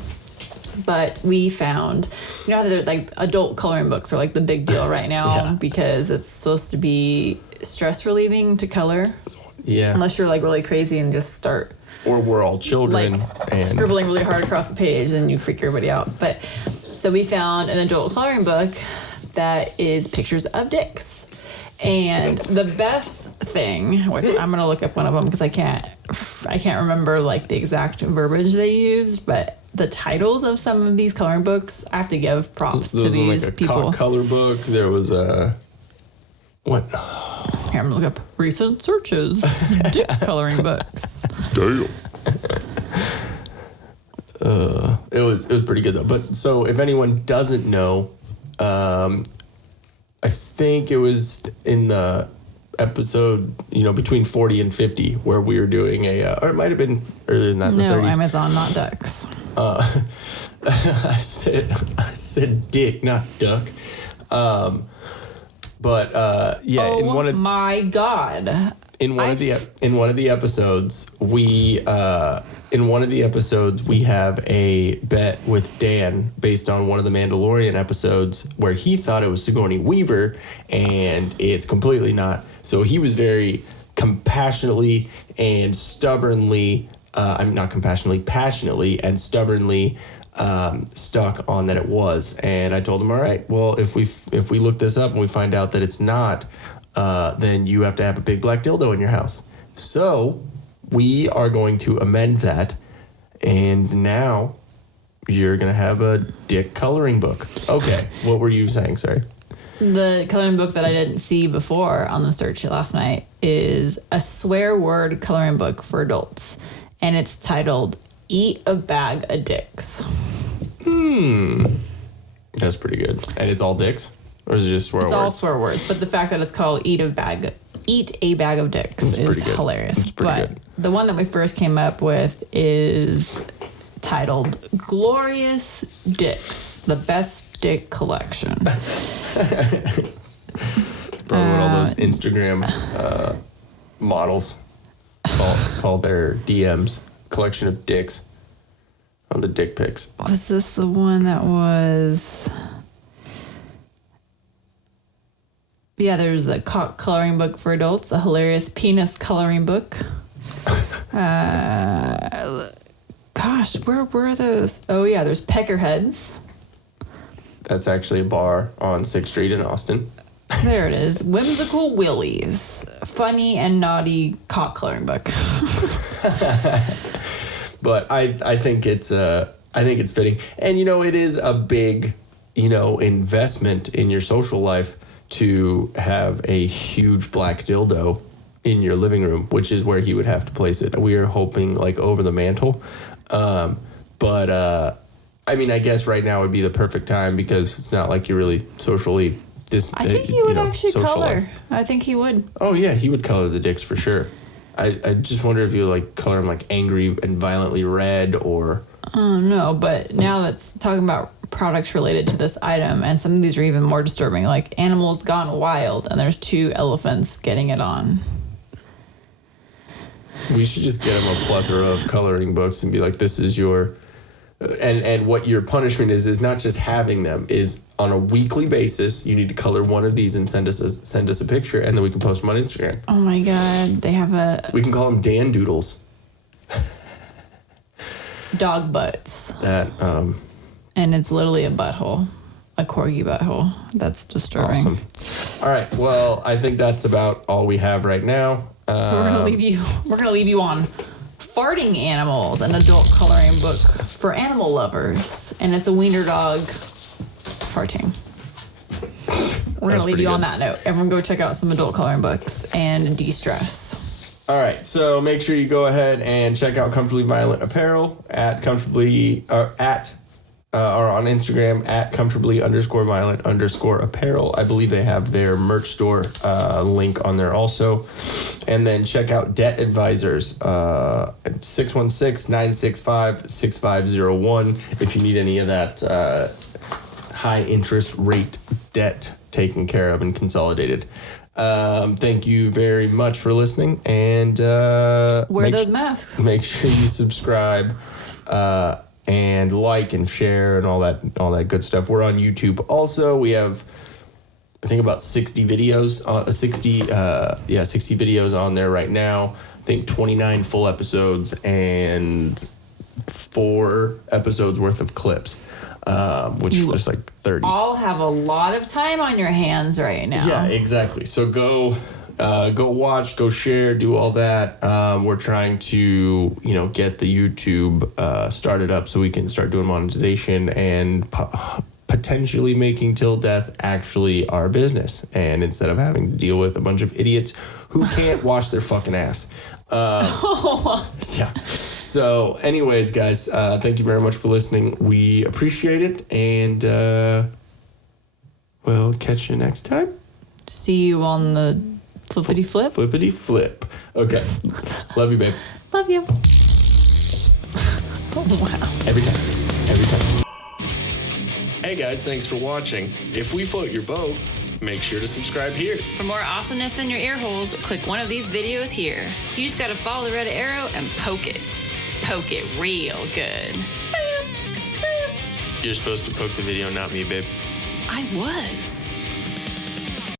But we found, how they're like adult coloring books are like the big deal right now because it's supposed to be stress relieving to color. Yeah. Unless you're like really crazy and just start. Or we're all children. And scribbling really hard across the page and you freak everybody out. But so we found an adult coloring book that is pictures of dicks. And the best thing, which I'm going to look up one of them because I can't remember like the exact verbiage they used, but the titles of some of these coloring books, I have to give props to these like a people. cock color book. There was a what? Here, I'm going to look up recent searches, dick coloring books. Damn. It was pretty good though. But so if anyone doesn't know, I think it was in the episode, between 40 and 50 where we were doing or it might have been earlier than that, in the 30s. No, Amazon, not ducks. I said dick, not duck. In one of my God. In one of the episodes, we have a bet with Dan based on one of the Mandalorian episodes where he thought it was Sigourney Weaver, and it's completely not. So he was very compassionately and stubbornly, passionately and stubbornly stuck on that it was. And I told him, all right, well, if we look this up and we find out that it's not, then you have to have a big black dildo in your house. So we are going to amend that, and now you're going to have a dick coloring book. Okay, what were you saying? Sorry. The coloring book that I didn't see before on the search last night is a swear word coloring book for adults, and it's titled Eat a Bag of Dicks. That's pretty good. And it's all dicks? Or is it just swear words? It's all swear words, but the fact that it's called Eat a Bag of Dicks is hilarious. It's pretty good. The one that we first came up with is titled Glorious Dicks, the Best Dick Collection. Probably what all those Instagram models call their DMs, collection of dicks on the dick pics. Was this the one that was... Yeah, there's the cock coloring book for adults, a hilarious penis coloring book. Gosh, where were those? Oh, yeah, there's Peckerheads. That's actually a bar on 6th Street in Austin. There it is. Whimsical Willies, funny and naughty cock coloring book. But I think it's fitting. And, it is a big, investment in your social life to have a huge black dildo in your living room, which is where he would have to place it. We are hoping like over the mantle. I guess right now would be the perfect time because it's not like you're really socially I think he would actually color. Life. I think he would. Oh yeah, he would color the dicks for sure. I just wonder if you like color them like angry and violently red or... Oh no, but now that's talking about products related to this item, and some of these are even more disturbing, like Animals Gone Wild, and there's 2 elephants getting it on. We should just get him a plethora of coloring books and be like, this is your And what your punishment is not just having them, is on a weekly basis, you need to color one of these and send us a picture, and then we can post them on Instagram. Oh my God. They have We can call them Dan Doodles. dog butts. That, And it's literally a butthole. A corgi butthole. That's disturbing. awesome. All right. Well, I think that's about all we have right now. So we're gonna leave you on Farting Animals, an adult coloring book for animal lovers, and it's a wiener dog farting. We're gonna leave you on that note. Everyone go check out some adult coloring books and de-stress. All right, so make sure you go ahead and check out Comfortably Violent Apparel or on Instagram at comfortably_violent_apparel. I believe they have their merch store link on there also. And then check out Debt Advisors, 616-965-6501 if you need any of that high interest rate debt taken care of and consolidated. Thank you very much for listening, and wear those masks. Make sure you subscribe and like and share and all that good stuff. We're on YouTube also. We have, I think, about 60 videos, 60 videos on there right now. I think 29 full episodes and 4 episodes worth of clips, which is just like 30. All have a lot of time on your hands right now. Yeah, exactly. So go watch, go share, do all that. We're trying to, get the YouTube started up so we can start doing monetization and potentially making Till Death actually our business. And instead of having to deal with a bunch of idiots who can't wash their fucking ass. Yeah. So anyways, guys, thank you very much for listening. We appreciate it. And we'll catch you next time. See you on the flippity flip. Flippity flip. Okay. Love you, babe. Love you. Oh, wow. Every time. Hey guys, thanks for watching. If we float your boat, make sure to subscribe here. For more awesomeness in your ear holes, click one of these videos here. You just gotta follow the red arrow and poke it. Poke it real good. You're supposed to poke the video, not me, babe. I was.